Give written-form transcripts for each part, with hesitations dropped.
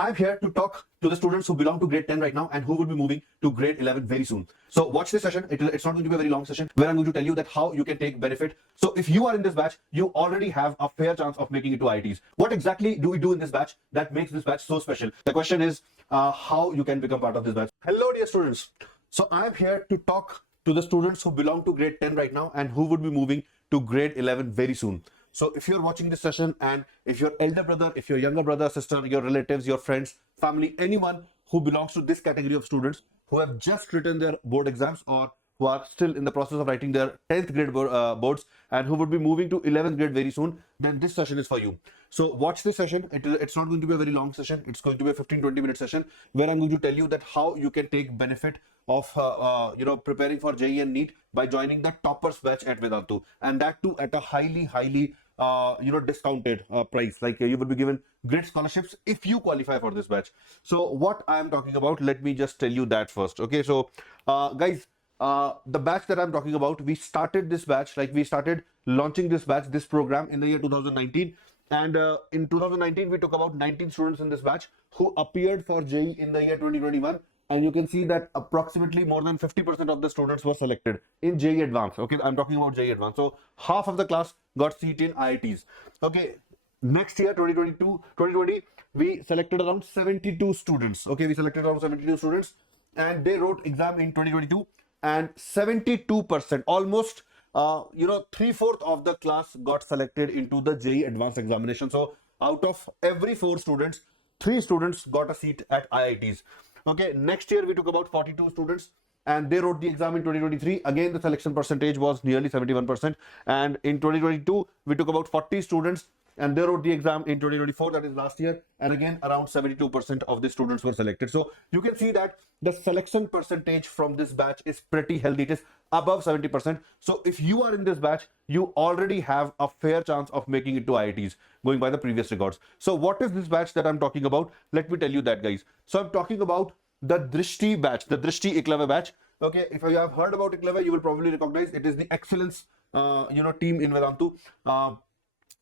I'm here to talk to the students who belong to grade 10 right now and who will be moving to grade 11 very soon. So watch this session. It's not going to be a very long session where I'm going to tell you that how you can take benefit. So if you are in this batch, you already have a fair chance of making it to IITs. What exactly do we do in this batch that makes this batch so special? The question is how you can become part of this batch. Hello, dear students. So I'm here to talk to the students who belong to grade 10 right now and who would be moving to grade 11 very soon. So if you're watching this session and if your elder brother, if your younger brother, sister, your relatives, your friends, family, anyone who belongs to this category of students who have just written their board exams or who are still in the process of writing their 10th grade boards and who would be moving to 11th grade very soon, then this session is for you. So watch this session. It's not going to be a very long session. It's going to be a 15-20 minute session where I'm going to tell you that how you can take benefit of preparing for JEE and NEET by joining the toppers batch at Vedantu, and that too at a highly discounted price. Like you will be given great scholarships if you qualify for this batch. So what I am talking about, let me just tell you that first. Okay, so guys, the batch that I'm talking about, we started this batch, like we started launching this batch, this program in the year 2019. And in 2019, we took about 19 students in this batch who appeared for JEE in the year 2021. And you can see that approximately more than 50% of the students were selected in JEE Advanced. Okay, I'm talking about JEE Advanced. So half of the class got seat in IITs. Okay, next year, 2020, we selected around 72 students. Okay, we selected around 72 students and they wrote exam in 2022. And 72%, almost 3/4 of the class got selected into the JEE Advanced examination. So out of every 4 students, 3 students got a seat at IITs. Okay, next year we took about 42 students and they wrote the exam in 2023. Again, the selection percentage was nearly 71%. And in 2022, we took about 40 students and they wrote the exam in 2024, that is last year. And again, around 72% of the students were selected. So you can see that the selection percentage from this batch is pretty healthy. It is above 70%. So if you are in this batch, you already have a fair chance of making it to IITs going by the previous records. So what is this batch that I'm talking about? Let me tell you that, guys. So I'm talking about the Drishti batch, the Drishti Eklavya batch. Okay, if you have heard about Eklavya, you will probably recognize it is the excellence team in Vedantu.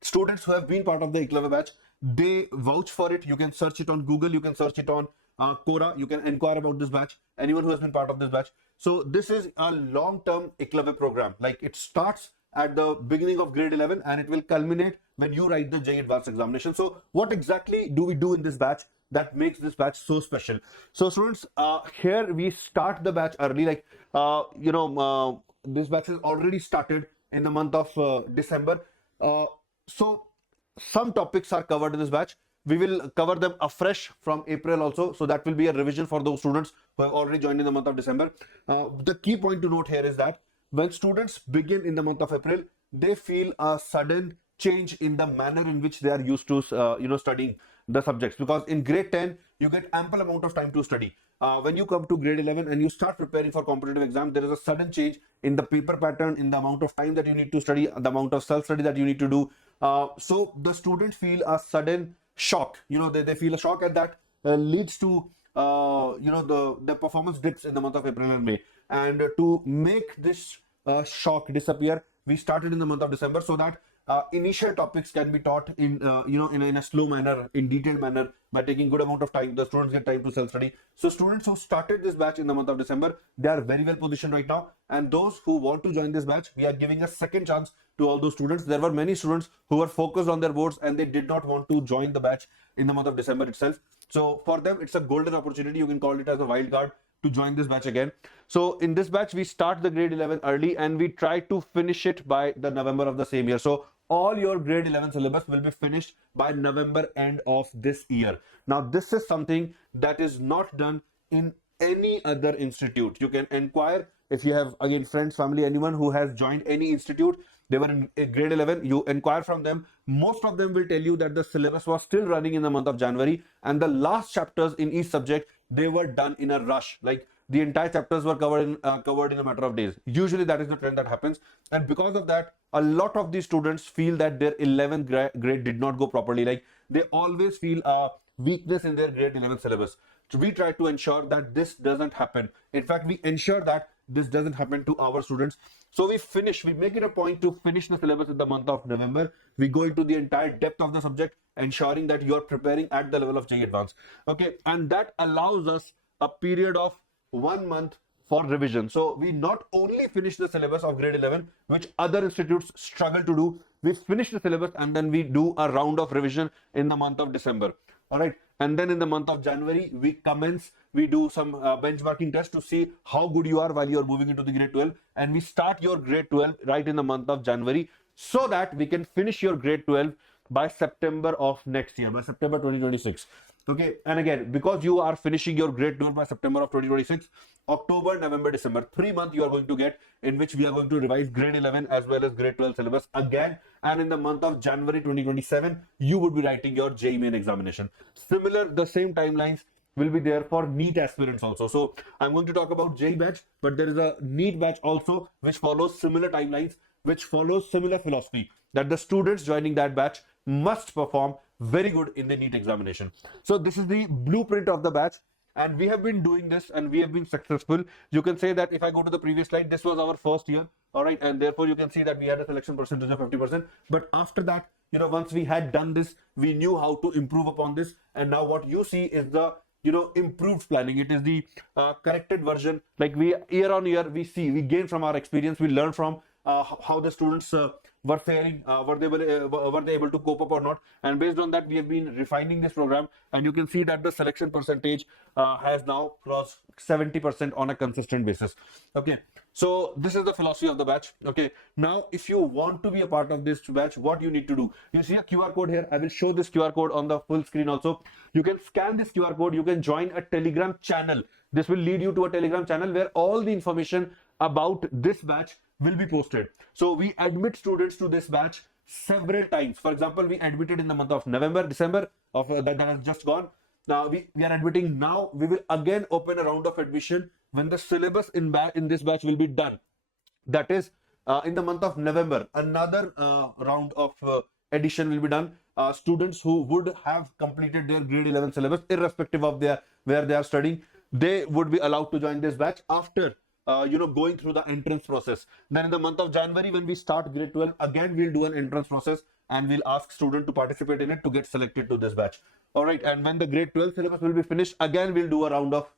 Students who have been part of the Eklavya batch, they vouch for it. You can search it on Google, you can search it on Quora, you can inquire about this batch, anyone who has been part of this batch. So this is a long-term Eklavya program. Like it starts at the beginning of grade 11 and it will culminate when you write the JEE Advanced examination. So what exactly do we do in this batch that makes this batch so special? So students, here we start the batch early. Like this batch has already started in the month of December. So some topics are covered in this batch. We will cover them afresh from April also. So that will be a revision for those students who have already joined in the month of December. The key point to note here is that when students begin in the month of April, they feel a sudden change in the manner in which they are used to studying the subjects, because in grade 10 you get ample amount of time to study. When you come to grade 11 and you start preparing for competitive exam, there is a sudden change in the paper pattern, in the amount of time that you need to study, the amount of self-study that you need to do. So the students feel a sudden shock. They feel a shock, and that leads to the performance dips in the month of April and May. And to make this shock disappear, we started in the month of December so that initial topics can be taught in a slow manner, in detailed manner, by taking good amount of time. The students get time to self-study. So students who started this batch in the month of December, they are very well positioned right now. And those who want to join this batch, we are giving a second chance to all those students. There were many students who were focused on their boards and they did not want to join the batch in the month of December itself. So for them, it's a golden opportunity. You can call it as a wild card to join this batch again. So in this batch, we start the grade 11 early and we try to finish it by the November of the same year. So all your grade 11 syllabus will be finished by November end of this year. Now, this is something that is not done in any other institute. You can inquire if you have, again, friends, family, anyone who has joined any institute, they were in grade 11, you inquire from them. Most of them will tell you that the syllabus was still running in the month of January and the last chapters in each subject, they were done in a rush. Like the entire chapters were covered in a matter of days. Usually that is the trend that happens. And because of that, a lot of these students feel that their 11th grade did not go properly. Like they always feel a weakness in their grade 11 syllabus. So we try to ensure that this doesn't happen. In fact, we ensure that this doesn't happen to our students. So we make it a point to finish the syllabus in the month of November. We go into the entire depth of the subject, ensuring that you are preparing at the level of JEE Advanced. Okay, and that allows us a period of 1 month for revision. So we not only finish the syllabus of grade 11, which other institutes struggle to do, we finish the syllabus and then we do a round of revision in the month of December. All right. And then in the month of January, we do some benchmarking tests to see how good you are while you are moving into the grade 12. And we start your grade 12 right in the month of January, so that we can finish your grade 12 by September of next year, by September 2026. Okay, and again, because you are finishing your grade 12 by September of 2026, October, November, December, 3 months you are going to get, in which we are going to revise grade 11 as well as grade 12 syllabus again. And in the month of January 2027, you would be writing your JEE Main examination. Similar, the same timelines will be there for NEET aspirants also. So I'm going to talk about JEE batch, but there is a NEET batch also, which follows similar timelines, which follows similar philosophy, that the students joining that batch must perform very good in the NEET examination. So this is the blueprint of the batch, and we have been doing this and we have been successful. You can say that if I go to the previous slide, this was our first year, all right, and therefore you can see that we had a selection percentage of 50%. But after that, you know, once we had done this, we knew how to improve upon this, and now what you see is the improved planning. It is the corrected version. Like we year on year, we gain from our experience, we learn from how the students were faring, were they able to cope up or not, and based on that we have been refining this program, and you can see that the selection percentage has now crossed 70% on a consistent basis. Okay, so this is the philosophy of the batch. Okay, now if you want to be a part of this batch, what you need to do, you see a QR code here. I will show this QR code on the full screen also. You can scan this QR code, you can join a Telegram channel. This will lead you to a Telegram channel where all the information about this batch will be posted. So we admit students to this batch several times. For example, we admitted in the month of November, December of that has just gone. Now we are admitting now. We will again open a round of admission when the syllabus in this batch will be done. That is in the month of November, another round of addition will be done. Students who would have completed their grade 11 syllabus, irrespective of where they are studying, they would be allowed to join this batch after going through the entrance process. Then in the month of January, when we start grade 12, again we'll do an entrance process and we'll ask students to participate in it to get selected to this batch. All right, and when the grade 12 syllabus will be finished, again we'll do a round of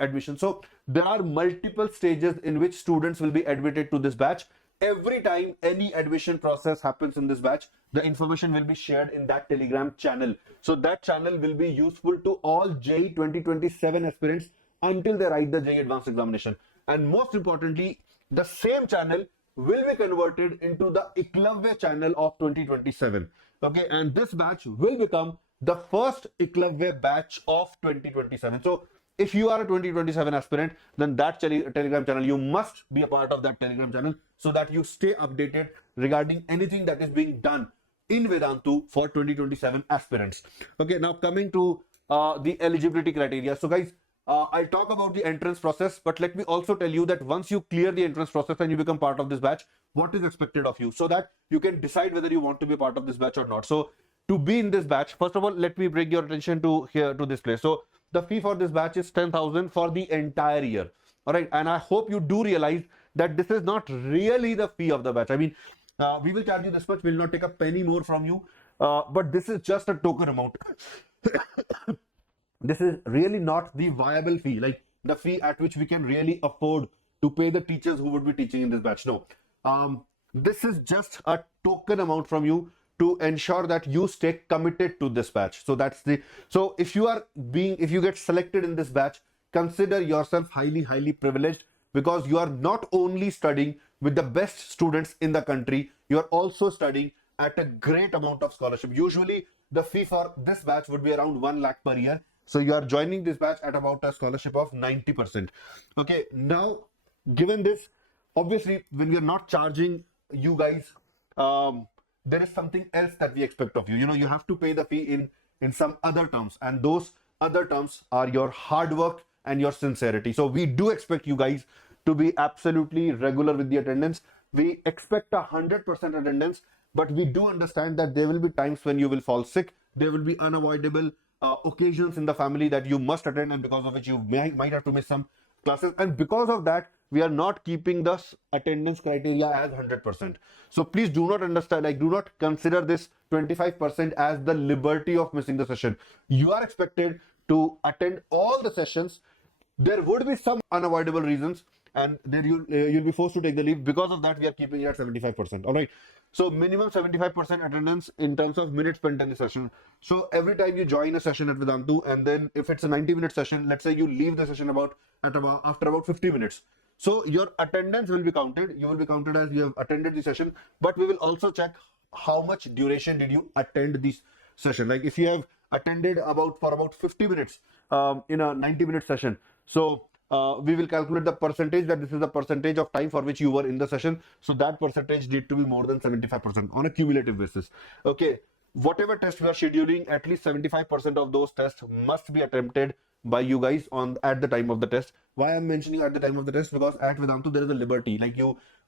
admission. So there are multiple stages in which students will be admitted to this batch. Every time any admission process happens in this batch, the information will be shared in that Telegram channel. So that channel will be useful to all JEE 2027 aspirants until they write the JEE Advanced examination. And most importantly, the same channel will be converted into the Eklavya channel of 2027. Okay, and this batch will become the first Eklavya batch of 2027. So if you are a 2027 aspirant, then that Telegram channel, you must be a part of that Telegram channel so that you stay updated regarding anything that is being done in Vedantu for 2027 aspirants. Okay, now coming to the eligibility criteria. So guys, I'll talk about the entrance process, but let me also tell you that once you clear the entrance process and you become part of this batch, what is expected of you, so that you can decide whether you want to be a part of this batch or not. So to be in this batch, first of all, let me bring your attention to this place. So the fee for this batch is 10,000 for the entire year. All right, and I hope you do realize that this is not really the fee of the batch. I mean, we will charge you this much, we will not take a penny more from you, but this is just a token amount. This is really not the viable fee, like the fee at which we can really afford to pay the teachers who would be teaching in this batch. No, this is just a token amount from you to ensure that you stay committed to this batch. So so if you get selected in this batch, consider yourself highly privileged, because you are not only studying with the best students in the country, you are also studying at a great amount of scholarship. Usually the fee for this batch would be around 1 lakh per year. So you are joining this batch at about a scholarship of 90%. Okay, now given this, obviously when we are not charging you guys, there is something else that we expect of you. You know, you have to pay the fee in some other terms, and those other terms are your hard work and your sincerity. So we do expect you guys to be absolutely regular with the attendance. We expect 100% attendance, but we do understand that there will be times when you will fall sick. There will be unavoidable occasions in the family that you must attend, and because of which you might have to miss some classes. And because of that, we are not keeping the attendance criteria as 100%. So please do not understand, like do not consider this 25% as the liberty of missing the session. You are expected to attend all the sessions. There would be some unavoidable reasons, and then you'll be forced to take the leave. Because of that, we are keeping it at 75%. All right. So minimum 75% attendance in terms of minutes spent in the session. So every time you join a session at Vedantu, and then if it's a 90-minute session, let's say you leave the session after about 50 minutes. So your attendance will be counted. You will be counted as you have attended the session, but we will also check how much duration did you attend this session. Like if you have attended for about 50 minutes in a 90-minute session, so we will calculate the percentage, that this is the percentage of time for which you were in the session. So that percentage need to be more than 75% on a cumulative basis. Okay, whatever test we are scheduling, at least 75% of those tests must be attempted by you guys at the time of the test. Why I'm mentioning at the time of the test? Because at Vedantu there is a liberty. Like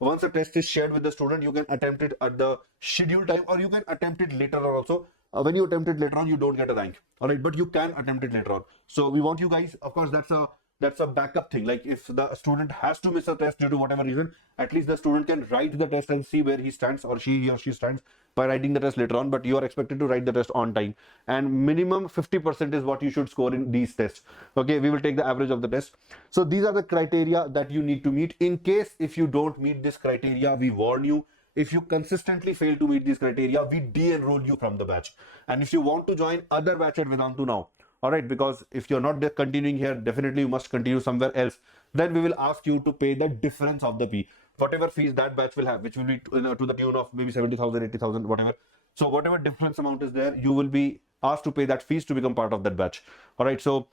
once a test is shared with the student, you can attempt it at the scheduled time, or you can attempt it later on also. When you attempt it later on, you don't get a rank. All right, but you can attempt it later on. So we want you guys, of course, that's a backup thing. Like if the student has to miss a test due to whatever reason, at least the student can write the test and see where he stands, or he or she stands, by writing the test later on. But you are expected to write the test on time, and minimum 50% is what you should score in these tests. Okay, we will take the average of the test. So these are the criteria that you need to meet. In case if you don't meet this criteria, we warn you. If you consistently fail to meet these criteria, we de-enroll you from the batch. And if you want to join other batch at Vedantu now, all right, because if you're not continuing here, definitely you must continue somewhere else. Then we will ask you to pay the difference of the fee, whatever fees that batch will have, which will be to the tune of maybe 70,000, 80,000, whatever. So whatever difference amount is there, you will be asked to pay that fees to become part of that batch. All right, so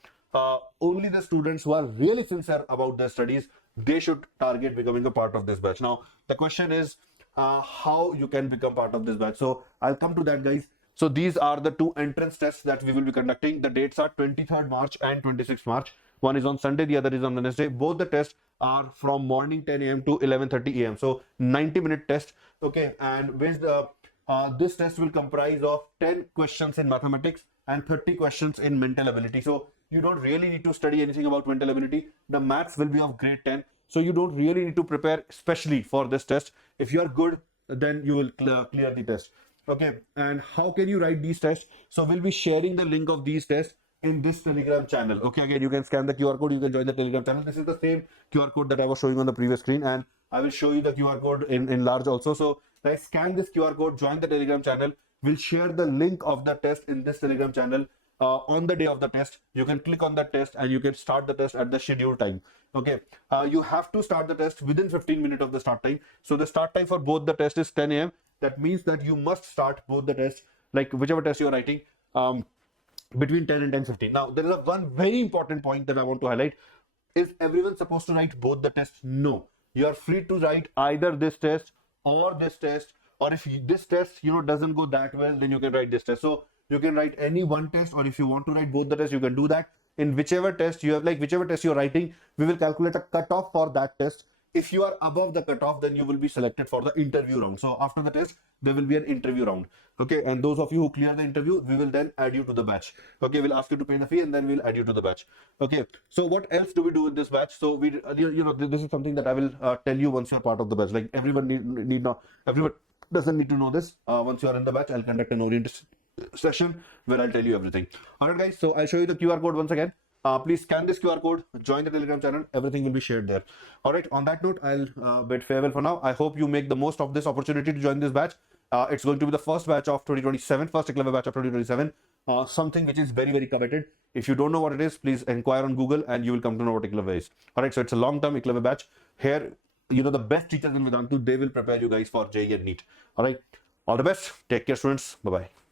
only the students who are really sincere about their studies, they should target becoming a part of this batch. Now the question is how you can become part of this batch. So I'll come to that, guys. So these are the two entrance tests that we will be conducting. The dates are 23rd March and 26th March. One is on Sunday, the other is on Wednesday. Both the tests are from morning 10 a.m. to 11:30 a.m. So 90-minute test. Okay, and this test will comprise of 10 questions in mathematics and 30 questions in mental ability. So you don't really need to study anything about mental ability. The maths will be of grade 10. So you don't really need to prepare specially for this test. If you are good, then you will clear the test. Okay, and how can you write these tests? So we'll be sharing the link of these tests in this Telegram channel. Okay, again, you can scan the QR code, you can join the Telegram channel. This is the same QR code that I was showing on the previous screen, and I will show you the QR code in large also. So guys, scan this QR code, join the Telegram channel. We'll share the link of the test in this Telegram channel. On the day of the test, you can click on that test and you can start the test at the scheduled time. Okay, you have to start the test within 15 minutes of the start time. So the start time for both the test is 10 a.m. That means that you must start both the tests, like whichever test you are writing, between 10 and 10:15. Now there is one very important point that I want to highlight. Is everyone supposed to write both the tests? No, you are free to write either this test or this test, or if this test doesn't go that well, then you can write this test. So you can write any one test, or if you want to write both the tests, you can do that. In whichever test you have, like whichever test you're writing, we will calculate a cutoff for that test. If you are above the cutoff, then you will be selected for the interview round. So after the test, there will be an interview round. Okay, and those of you who clear the interview, we will then add you to the batch. Okay, we'll ask you to pay the fee and then we'll add you to the batch. Okay, so what else do we do in this batch? So we, this is something that I will tell you once you're part of the batch. Like everyone everyone doesn't need to know this. Once you are in the batch, I'll conduct an orientation session where I'll tell you everything. All right, guys. So I'll show you the QR code once again. Please scan this QR code, join the Telegram channel, everything will be shared there. All right, on that note, I'll bid farewell for now. I hope you make the most of this opportunity to join this batch. It's going to be the first batch of 2027, first Eklavya batch of 2027, something which is very, very coveted. If you don't know what it is, please inquire on Google and you will come to know what Eklavya is. All right, so it's a long-term Eklavya batch. Here, the best teachers in Vedantu, they will prepare you guys for JEE and NEET. All right, all the best. Take care, students. Bye-bye.